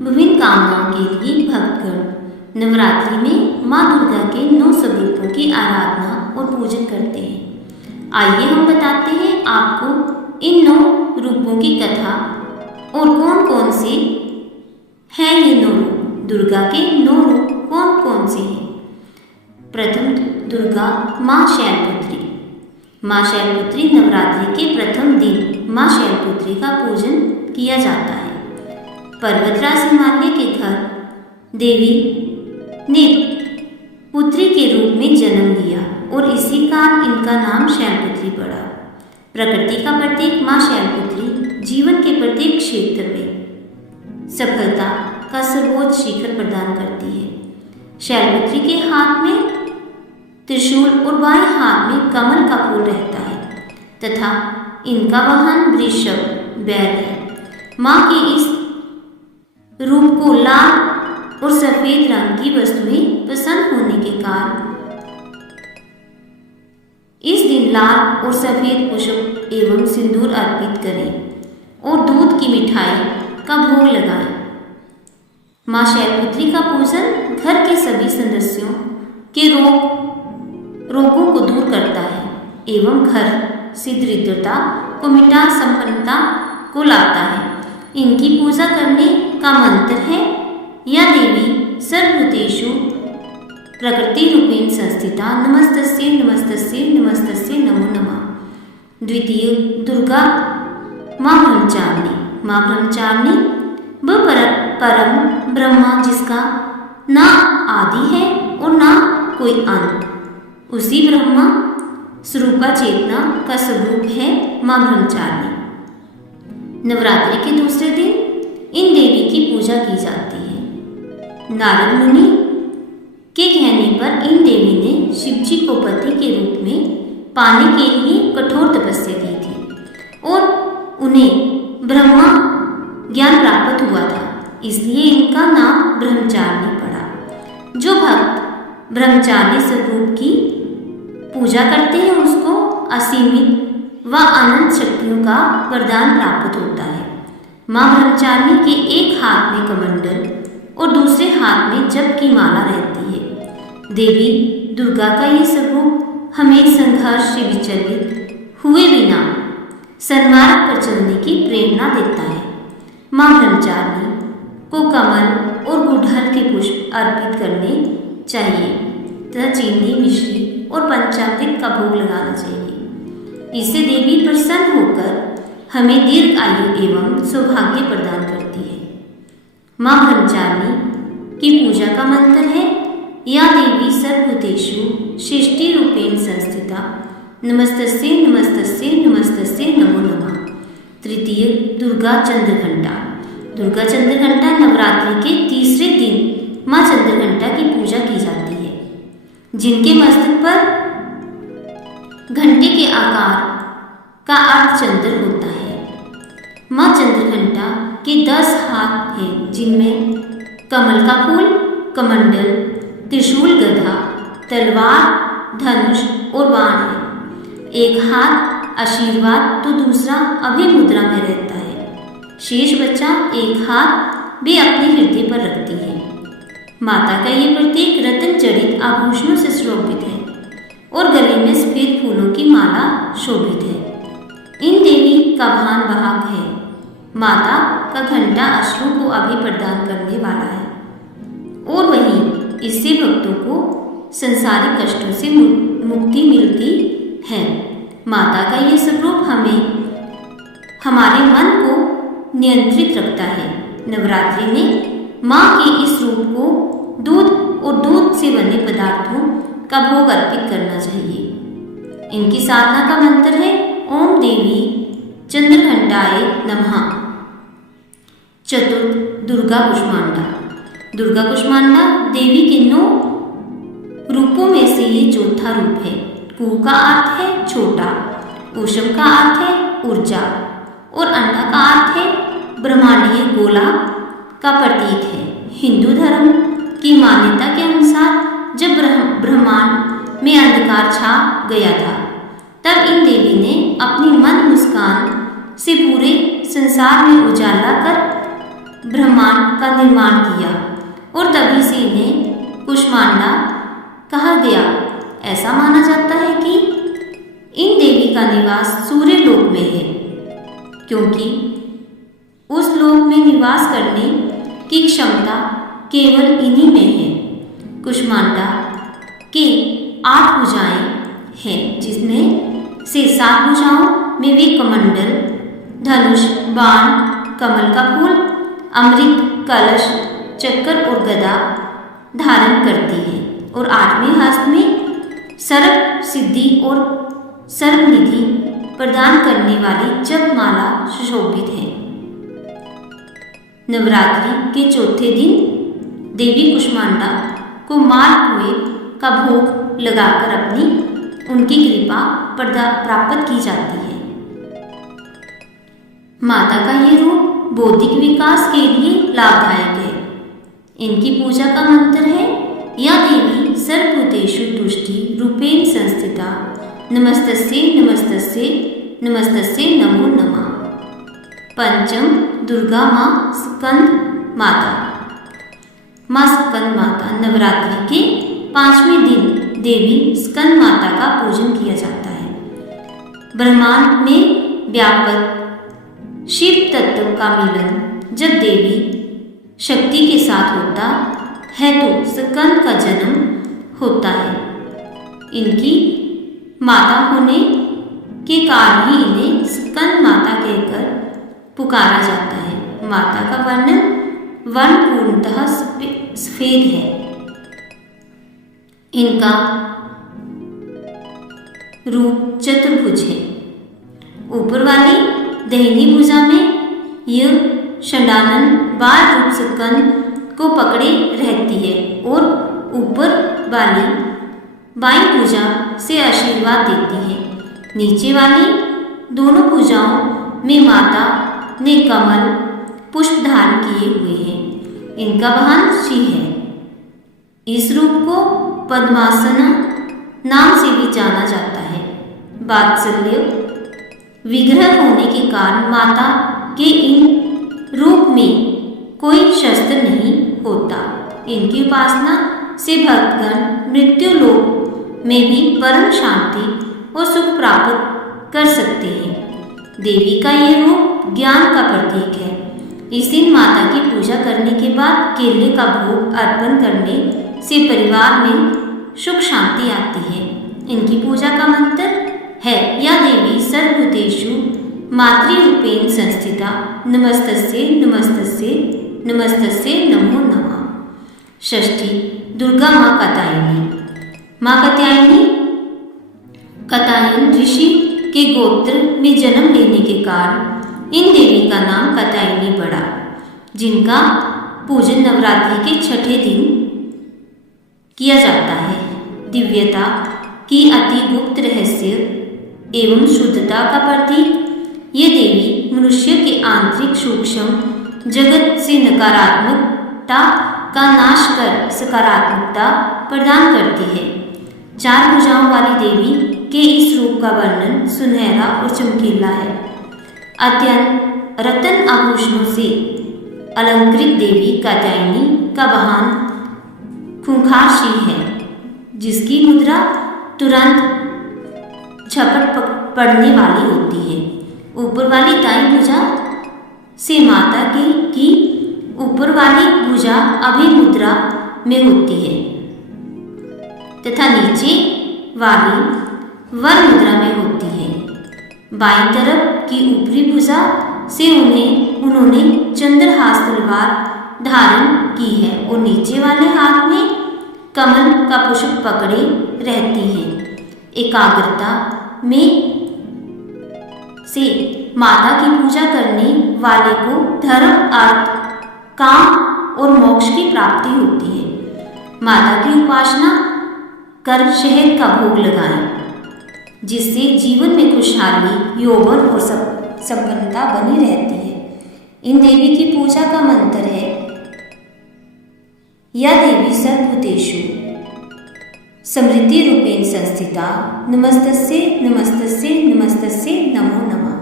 विभिन्न कामनाओं के लिए भक्तगण नवरात्रि में माँ दुर्गा के 9 स्वरूपों की आराधना और पूजन करते हैं। आइए हम बताते हैं आपको इन 9 रूपों की कथा और कौन कौन से हैं ये 9 रूप। दुर्गा के 9 रूप कौन कौन से हैं। प्रथम दुर्गा माँ शैलपुत्री। माँ शैलपुत्री नवरात्रि के प्रथम दिन माँ शैलपुत्री का पूजन किया जाता है। पर्वतराज हिमालय के घर देवी ने पुत्री के रूप में जन्म लिया और इसी कारण इनका नाम शैलपुत्री पड़ा। प्रकृति का प्रतीक माँ शैलपुत्री जीवन के प्रत्येक क्षेत्र में सफलता का सर्वोच्च शिखर प्रदान करती है। शैलपुत्री के हाथ में त्रिशूल और बाएं हाथ में कमल का फूल रहता है तथा इनका वाहन वृषभ बैल है। माँ के इस रूप को लाल और सफेद रंग की वस्तुएं पसंद होने के कारण इस दिन लाल और सफेद पुष्प एवं सिंदूर अर्पित करें और दूध की मिठाई का भोग लगाएं। माँ शैलपुत्री का पूजन घर के सभी सदस्यों के रोगों को दूर करता है एवं घर से दरिद्रता को मिटा संपन्नता को लाता है। इनकी पूजा करने का मंत्र है या देवी सर्वभूतेषु प्रकृति रूपेण संस्थिता नमस्तस्यै नमस्तस्यै नमस्तस्यै नमो नमः। द्वितीय दुर्गा माँ ब्रह्मचारिणी। माँ ब्रह्मचारिणी वह परम ब्रह्मा जिसका ना आदि है और ना कोई अंत, उसी ब्रह्मा स्वरूपा चेतना का स्वरूप है माँ ब्रह्मचारिणी। नवरात्रि के दूसरे दिन इन देवी की पूजा की जाती है। नारद मुनि के कहने पर इन देवी ने शिव जी को पति के रूप में पाने के लिए कठोर तपस्या की थी और उन्हें ब्रह्मा ज्ञान प्राप्त हुआ था, इसलिए इनका नाम ब्रह्मचारिणी पड़ा। जो भक्त ब्रह्मचारिणी स्वरूप की पूजा करते हैं उसको असीमित व अनंत शक्तियों का वरदान प्राप्त होता है। माँ ब्रह्मचारिणी के एक हाथ में कमंडल और दूसरे हाथ में जप की माला रहती है। देवी दुर्गा का ये स्वरूप हमें संघर्ष से विचलित हुए बिना सन्मार्ग पर चलने की प्रेरणा देता है। माँ ब्रह्मचारिणी को कमल और गुड़हल के पुष्प अर्पित करने चाहिए तथा चीनी मिश्री और पंचामृत का भोग लगाना चाहिए। इससे देवी प्रसन्न होकर हमें दीर्घ आयु एवं सौभाग्य प्रदान करती है। माँ ब्रह्मचारिणी की पूजा का मंत्र है या देवी सर्वभूतेषु सृष्टि रूपेण संस्थिता नमस्तस्यै नमस्तस्यै नमस्तस्यै नमो नमः। तृतीय दुर्गा चंद्रघंटा। दुर्गा चंद्रघंटा नवरात्रि के तीसरे दिन माँ चंद्रघंटा की पूजा की जाती है, जिनके मस्तक पर घंटे के आकार का अर्धचंद्र होता है। माँ चंद्रघंटा के 10 हाथ हैं, जिनमें कमल का फूल, कमंडल, त्रिशूल, गदा, तलवार, धनुष और बाण है। एक हाथ आशीर्वाद तो दूसरा अभय मुद्रा में रहता है। शेष बच्चा एक हाथ भी अपने हृदय पर रखती है। माता का ये प्रतीक रत्न जड़ित आभूषणों से शोभित है और गले में सफेद फूलों की माला शोभित है। इन देवी का भान वाहक है। माता का घंटा अश्रु को अभय प्रदान करने वाला है और वहीं इससे भक्तों को संसारिक कष्टों से मुक्ति मिलती है। माता का ये स्वरूप हमारे मन को नियंत्रित रखता है। नवरात्रि में माँ के इस रूप को दूध और दूध से बने पदार्थों का भोग अर्पित करना चाहिए। इनकी साधना का मंत्र है ओम देवी चंद्रघंटाय नमः। चतुर्थ दुर्गा कुष्मांडा। दुर्गा कुष्मांडा देवी के 9 रूपों में से ये चौथा रूप है। कु का अर्थ है छोटा, ऊषम का अर्थ है ऊर्जा और अंडा का अर्थ है ब्रह्मांडीय गोला का प्रतीक है। हिंदू धर्म की मान्यता के अनुसार जब ब्रह्मांड में अंधकार छा गया था तब इन देवी ने अपनी मन मुस्कान से पूरे संसार में उजाला कर ब्रह्मांड का निर्माण किया और तभी से इन्हें कुष्मांडा कहा गया। ऐसा माना जाता है कि इन देवी का निवास सूर्य लोक में है, क्योंकि उस लोक में निवास करने की क्षमता केवल इन्हीं में है। कुष्मांडा के 8 भुजाएं हैं, जिसमें से 7 भुजाओं में वे कमंडल, धनुष, बाण, कमल का फूल, अमृत, कलश, चक्र और गदा धारण करती है और 8वें हस्त में सर्प सिद्धि और सर्वनिधि प्रदान करने वाली जपमाला सुशोभित है। नवरात्रि के चौथे दिन देवी कुष्मांडा को मालपुए का भोग लगाकर उनकी कृपा प्राप्त की जाती है। माता का ये रूप बौद्धिक विकास के लिए लाभदायक है। इनकी पूजा का मंत्र है, या देवी सर्वभूतेषु तुष्टि रूपेण संस्थिता, नमस्तस्यै नमस्तस्यै नमस्तस्यै नमो नमः। पंचम, दुर्गा माँ स्कंद माता। माँ स्कंद माता नवरात्रि के 5वें दिन देवी स्कंद माता का पूजन किया जाता है। ब्रह्मांड में व्यापक शिव तत्व का मिलन जब देवी शक्ति के साथ होता है तो स्कंद का जन्म होता है। इनकी माता होने के कारण ही इन्हें स्कंद माता कहकर पुकारा जाता है। माता का वर्ण पूर्णतः सफेद है। इनका रूप चतुर्भुज है। ऊपर वाली दाहिनी भुजा में यह षडानन बाल रूप स्कंद को पकड़े रहती है और ऊपर वाली बाईं भुजा से आशीर्वाद देती है। नीचे वाली दोनों भुजाओं में माता ने कमल पुष्प धारण किए हुए हैं। इनका वाहन सिंह है। इस रूप को पद्मासना नाम से भी जाना जाता है। वात्सल्य विग्रह होने के कारण माता के इन रूप में कोई शस्त्र नहीं होता। इनकी उपासना से भक्तगण मृत्यु लोक में भी परम शांति और सुख प्राप्त कर सकते हैं। देवी का यह रूप ज्ञान का प्रतीक है। इस दिन माता की पूजा करने के बाद केले का भोग अर्पण करने से परिवार में सुख शांति आती है। इनकी पूजा का मंत्र है, या देवी सर्वभूतेषु मातृरूपेण संस्थिता, नमस्तस्यै नमस्तस्यै नमस्तस्यै नमो नमः। षष्ठी, दुर्गा माँ कात्यायनी। माँ कात्यायनी कात्यायन ऋषि के गोत्र में जन्म लेने के कारण इन देवी का नाम कात्यायनी पड़ा, जिनका पूजन नवरात्रि के 6ठे दिन किया जाता है। दिव्यता की अति गुप्त रहस्य एवं शुद्धता का प्रतीक ये देवी मनुष्य के आंतरिक सूक्ष्म जगत से नकारात्मकता का नाश कर सकारात्मकता प्रदान करती है। 4 भुजाओं वाली देवी के इस रूप का वर्णन सुनहरा और चमकीला है। अत्यंत रत्न आभूषणों से अलंकृत देवी कात्यायनी का वाहन खूंखार सिंह है, जिसकी मुद्रा तुरंत झपट पड़ने वाली होती है। ऊपर वाली दाईं भुजा से माता की ऊपर वाली भुजा अभय मुद्रा में होती है तथा नीचे वाली वर मुद्रा में होती है। बाईं तरफ की ऊपरी भुजा से उन्होंने चंद्रहास तलवार धारण की है और नीचे वाले हाथ में कमल का पुष्प पकड़े रहती हैं। एकाग्रता में से माता की पूजा करने वाले को धर्म, अर्थ, काम और मोक्ष की प्राप्ति होती है। माता की उपासना कर शहद का भोग लगाएं, जिससे जीवन में खुशहाली, यौवन और संपन्नता बनी रहती है। इन देवी की पूजा का मंत्र है, या देवी सर्वभूतेषु समृद्धि रूपेण संस्थिता, नमस्तस्यै नमस्तस्यै नमस्तस्यै नमो नमः।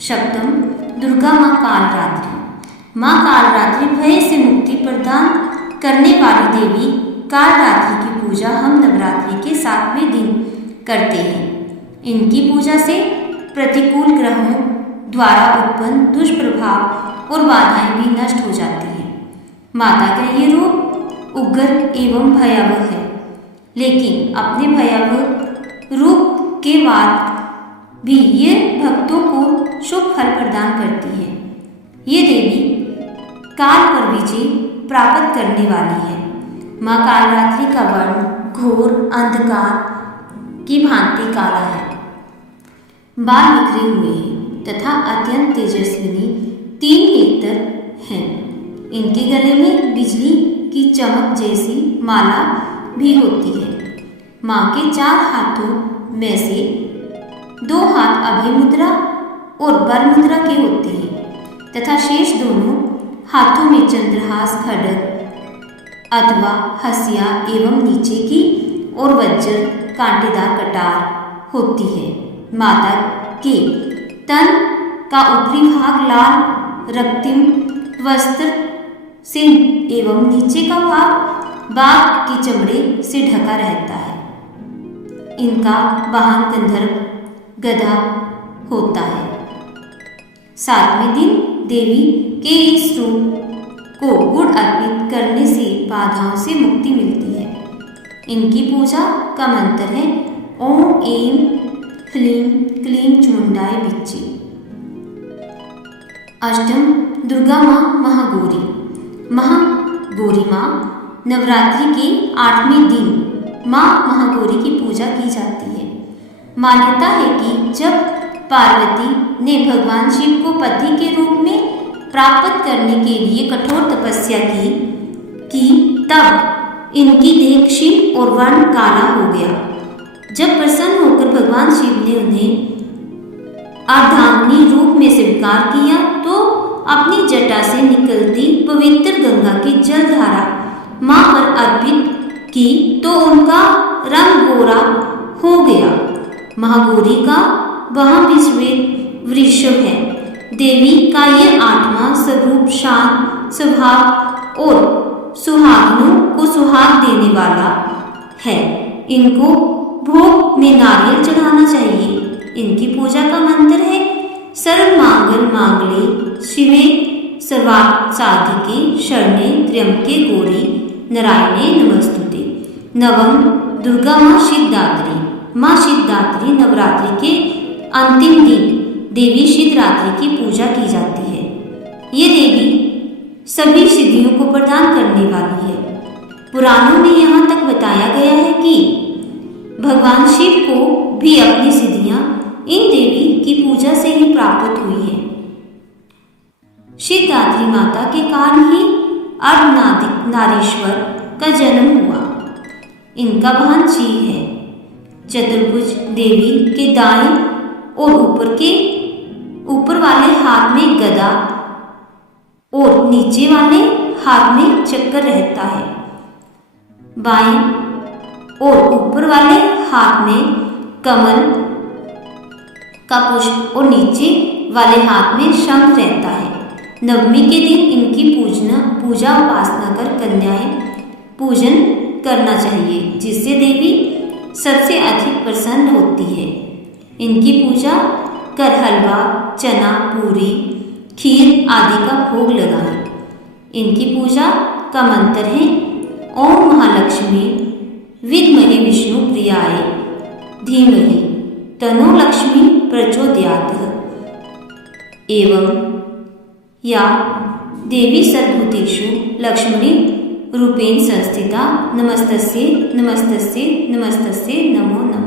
सप्तम, दुर्गा माँ कालरात्रि। माँ कालरात्रि भय से मुक्ति प्रदान करने वाली देवी कालरात्रि की पूजा हम नवरात्रि के 7वें दिन करते हैं। इनकी पूजा से प्रतिकूल ग्रहों द्वारा उत्पन्न दुष्प्रभाव और बाधाएं भी नष्ट हो जाती हैं। माता का ये रूप उग्र एवं भयावह है, लेकिन अपने भयावह रूप के बाद भी ये भक्तों को शुभ फल प्रदान करती है। ये देवी काल पर विजय प्राप्त करने वाली है। माँ कालरात्रि का वर्ण घोर अंधकार की भांति काला है, बाल बिखरे हुए हैं तथा अत्यंत तेजस्विनी 3 नेत्र हैं। इनके गले में बिजली की चमक जैसी माला भी होती है। माँ के 4 हाथों में से 2 हाथ अभय मुद्रा और वर मुद्रा के होते हैं तथा शेष दोनों हाथों में चंद्रहास, खड्ग अथवा हसिया एवं नीचे की और वज्र कांटेदार कटार होती है। माता के तन का ऊपरी भाग लाल रक्तिम वस्त्र से एवं नीचे का भाग बाघ की चमड़े से ढका रहता है। इनका वाहन गंधर्व गधा होता है। 7वें दिन देवी के इस रूप को गुड़ अर्पित करने से बाधाओं से मुक्ति मिलती है। इनकी पूजा का मंत्र है ओम ऐं ह्लीं क्लीं चामुंडाय विच्चे। अष्टम दुर्गा माँ महागौरी। महागौरी माँ नवरात्रि के 8वें दिन माँ महागौरी की पूजा की जाती है। मान्यता है कि जब पार्वती ने भगवान शिव को पति के रूप में प्राप्त करने के लिए कठोर तपस्या की तब इनकी देह क्षीण और वर्ण काला हो गया। जब प्रसन्न होकर भगवान शिव ने उन्हें अर्धांगिनी रूप में स्वीकार किया तो अपनी जटा से निकलती पवित्र गंगा की जलधारा माँ पर अर्पित की तो उनका रंग गोरा हो गया। महागौरी का वह भी श्वेत वृषभ है। देवी का यह 8वां स्वरूप शांत स्वभाव और सुहागिनों को सुहाग देने वाला है। इनको भोग में नारियल चढ़ाना चाहिए। इनकी पूजा का मंत्र है सर्वमंगल मांगल्ये शिवे सर्वार्थ साधिके शरण्ये त्र्यंबके गौरी नारायणे नमस्तुते। नवम दुर्गा माँ सिद्धिदात्री। माँ सिद्धिदात्री नवरात्रि के अंतिम दिन देवी सिद्धिदात्री की पूजा की जाती है। ये देवी सभी सिद्धियों को प्रदान करने वाली है। पुराणों में यहाँ तक बताया गया है कि भगवान शिव को भी अपनी सिद्धियां इन देवी की पूजा से ही प्राप्त हुई है। सिद्धिदात्री माता के कारण ही अर्धनारीश्वर का जन्म हुआ। इनका वाहन सिंह है। चतुर्भुज देवी के दाएं और ऊपर वाले हाथ में गदा और नीचे वाले हाथ में चक्र रहता है। बाएं और ऊपर वाले हाथ में कमल का पुष्प और नीचे वाले हाथ में शंख रहता है। नवमी के दिन इनकी पूजा उपासना कर कन्याएं पूजन करना चाहिए, जिससे देवी सबसे अधिक प्रसन्न होती है। इनकी पूजा कर हलवा, चना, पूरी, खीर आदि का भोग लगाएं। इनकी पूजा का मंत्र है ओम महालक्ष्मी विद्महे विष्णु प्रियाय धीमहि तन्नो लक्ष्मी प्रचोदयात्। एवं या देवी सर्वभूतेषु लक्ष्मी रूपेण संस्थिता। नमस्तस्यै नमस्तस्यै नमस्तस्यै नमो नमः।